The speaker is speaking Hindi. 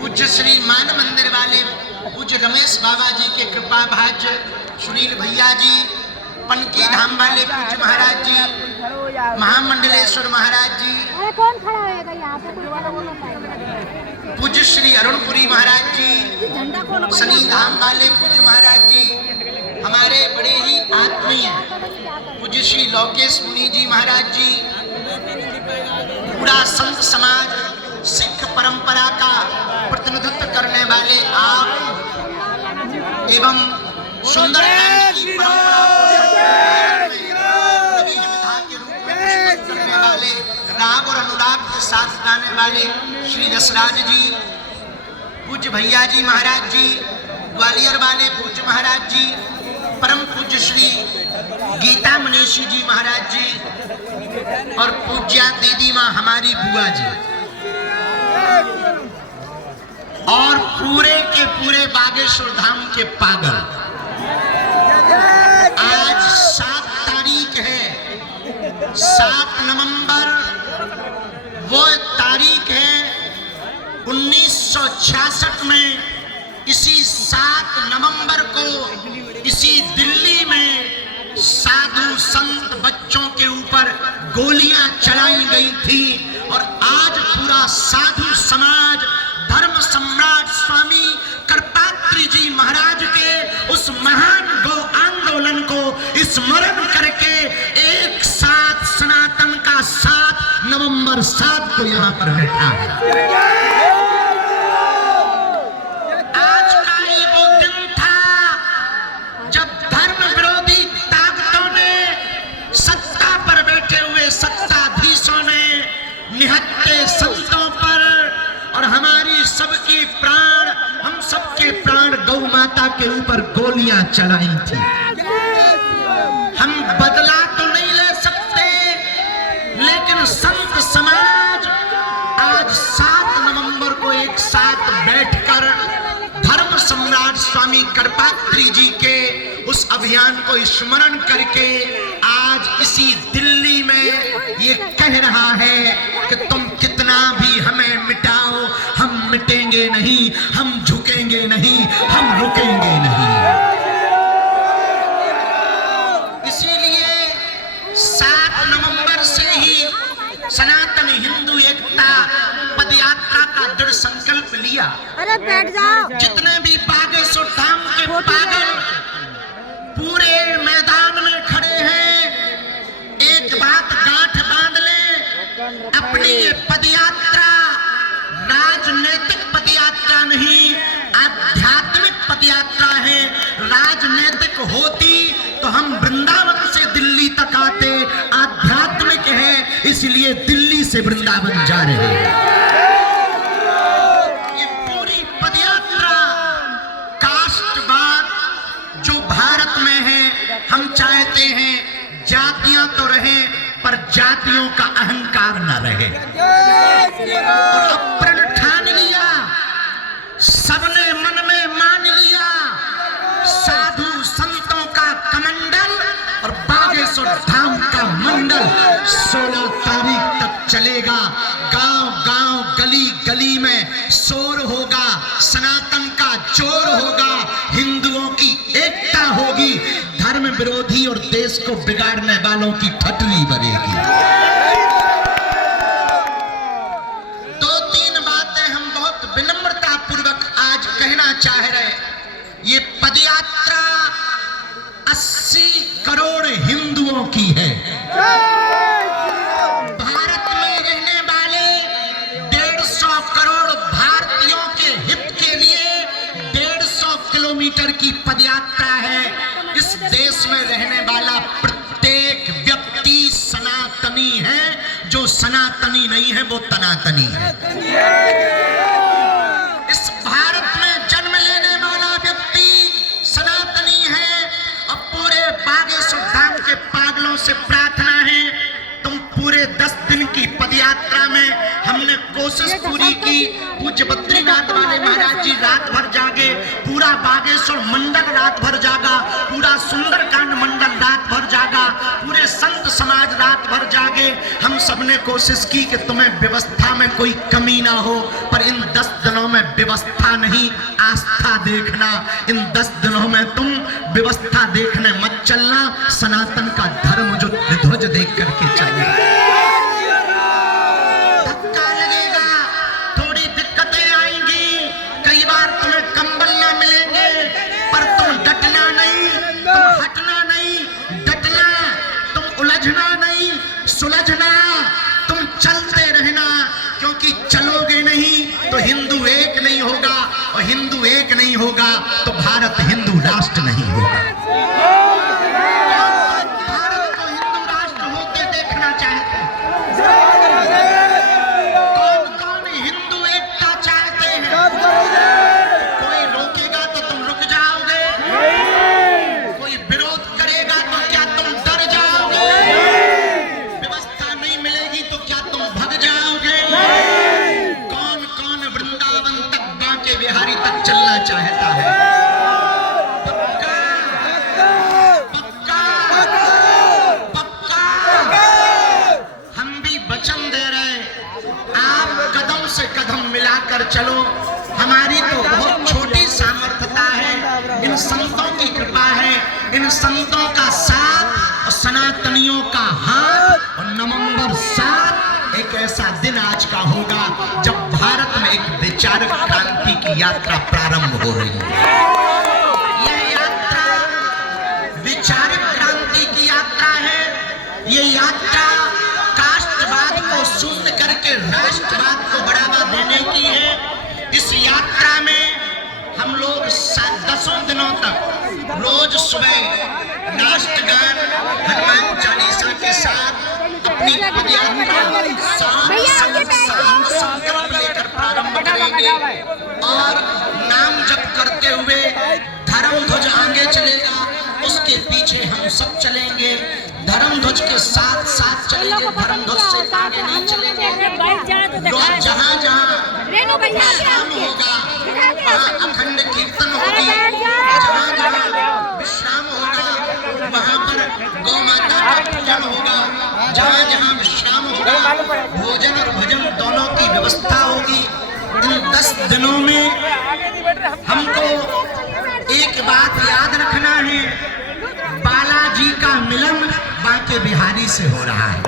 पूज्य श्री मान मंदिर वाले पूज्य रमेश बाबा जी के कृपा भाज्य सुनील भैया जी, पनकी धाम वाले पूज्य महाराज जी, महामंडलेश्वर महाराज जी, कौन खड़ा होएगा यहाँ पे? पूज्य श्री अरुणपुरी महाराज जी, शनि धाम वाले पूज्य महाराज जी, हमारे बड़े ही आत्मीय पूज्य श्री लोकेश मुनि जी महाराज जी, पूरा संत समाज सिख परंपरा का प्रतिनिधित्व करने वाले आप एवं सुंदर की परंपरा के रूप में प्रस्तुत करने वाले राग और अनुराग के साथ गाने वाले श्री रसराज जी, पूज्य भैया जी महाराज जी, ग्वालियर वाले पूज्य महाराज जी, परम पूज्य श्री गीता मनीषी जी महाराज जी और पूज्या दीदी माँ हमारी बुआ जी और पूरे के पूरे बागेश्वर धाम के पागल। आज 7 तारीख है, 7 नवंबर वो तारीख है 1966 में। इसी 7 नवंबर को इसी दिल्ली में साधु संत बच्चों के ऊपर गोलियां चलाई गई थी और आज पूरा साधु समाज धर्म सम्राट स्वामी करपात्री जी महाराज के उस महान गौ आंदोलन को स्मरण करके एक साथ सनातन का 7 नवंबर 7 को यहाँ पर बैठा है। आज का ही वो दिन था जब धर्म विरोधी ताकतों ने सत्ता पर बैठे हुए सत्ताधीशों ने निहत्थे संतों पर और हमारी सबकी प्राण, हम सबके प्राण गौ माता के ऊपर गोलियां चलाई थी। हम बदला तो नहीं ले सकते, लेकिन संत समाज आज 7 नवंबर को एक साथ बैठकर धर्म सम्राट स्वामी करपात्री जी के उस अभियान को स्मरण करके आज इसी दिल्ली में ये कह रहा है कि तुम कितना भी हमें मिटाओ, हम मिटेंगे नहीं, हम झुकेंगे नहीं, हम रुकेंगे नहीं। इसीलिए 7 नवंबर से ही सनातन हिंदू एकता पदयात्रा का दृढ़ संकल्प लिया। अरे बैठ जाओ। जितने भी बागेश्वर धाम के पागल पूरे मैदान में खड़े हैं, एक बात गांठ बांध लें, अपनी ये पदयात्रा राजनीतिक पदयात्रा नहीं, आध्यात्मिक पदयात्रा है। राजनीतिक होती तो हम वृंदावन से दिल्ली तक आते, आध्यात्मिक है इसलिए दिल्ली से वृंदावन जा रहे हैं। ये पूरी पदयात्रा कास्टवाद जो भारत में है, हम चाहते हैं जातियां तो रहे पर जातियों का अहंकार न रहे। और अब प्रण ठान लिया, सबने मन में मान लिया, साधु संतों का कमंडल और बागेश्वर धाम का मंडल 16 तारीख तक चलेगा। गांव गांव गली गली में शोर होगा, सनातन का जोर होगा, हिंदुओं की एकता होगी, धर्म विरोधी और देश को बिगाड़ने वालों की ठटरी बनेगी। 2-3 बातें हम बहुत विनम्रता पूर्वक आज कहना चाह रहे। ये पदयात्रा 80 करोड़ हिंदुओं की है। भारत में रहने वाले 150 करोड़ भारतीयों के हित के लिए 150 किलोमीटर की पदयात्रा है। इस देश में रहने वाला प्रत्येक व्यक्ति सनातनी है, जो सनातनी नहीं है वो तनातनी है। इस भारत में जन्म लेने वाला व्यक्ति सनातनी है। और पूरे बागेश्वर धाम के पागलों से प्रार्थना है, तुम पूरे 10 दिन की पदयात्रा में हमने कोशिश पूरी की। पूज्य बद्रीनाथ वाले महाराज जी रात भर जागे, पूरा बागेश्वर मंडल रात भर जागा, पूरा सुंदरकांड मंडल रात भर जागा, पूरे संत समाज रात भर जागे। हम सबने हमने कोशिश की कि तुम्हें व्यवस्था में कोई कमी ना हो, पर इन 10 दिनों में व्यवस्था नहीं, आस्था देखना। इन 10 दिनों में तुम व्यवस्था देखने मत चलना, सनातन का धर्म जो ध्वज देख करके चलना। धक्का लगेगा, थोड़ी दिक्कतें आएंगी, कई बार तुम्हें कंबल ना मिलेंगे, पर तुम डटना नहीं, तुम हटना नहीं, डटना, तुम उलझना नहीं, सुलझना, तुम चलते रहना, क्योंकि चलोगे नहीं तो हिंदू एक नहीं होगा, और हिंदू एक नहीं होगा तो भारत हिंदू राष्ट्र नहीं होगा। भारत को हिंदू राष्ट्र होते देखना चाहते हैं। कौन कौन हिंदू एकता चाहते हैं? कोई रोकेगा तो तुम रुक जाओगे, कोई विरोध करेगा तो क्या तुम डर जाओगे? व्यवस्था नहीं मिलेगी तो क्या तुम भग जाओगे? कौन कौन वृंदावन तक, बांके बिहारी तक चलना चाहता है? पक्का पक्का पक्का। हम भी वचन दे रहे, आप कदम से कदम मिलाकर चलो। हमारी तो बहुत छोटी सामर्थ्यता है, इन संतों की कृपा है, इन संतों का साथ और सनातनियों का हाथ। और नवंबर 7 एक ऐसा दिन आज का होगा जब भारत में एक विचारक क्रांति की यात्रा प्रारंभ हो रही है। यह यात्रा विचारक क्रांति की यात्रा है। ये यात्रा कास्टवाद को शून्य करके राष्ट्रवाद को बढ़ावा देने की है। इस यात्रा में हम लोग 10 दिनों तक रोज सुबह नाश्तगान हनुमान चालीसा के साथ अपनी पदयात्रा संकल्प लेकर प्रारंभ करेंगे, और नाम जप करते हुए धर्म ध्वज आगे चलेगा, उसके पीछे हम सब चलेंगे। धर्म ध्वज के साथ साथ चलेंगे, धर्म ध्वज से आगे नहीं चलेंगे। रोज जहाँ जहाँ विश्राम होगा वहाँ अखंड कीर्तन होगी, जहाँ जहाँ विश्राम होगा वहाँ पर गौ माता का पूजन होगा, जहाँ जहाँ विश्राम होगा भोजन और भजन दोनों की व्यवस्था होगी। इन 10 दिनों में हमको एक बात याद रखना है, बालाजी का मिलन बांके बिहारी से हो रहा है।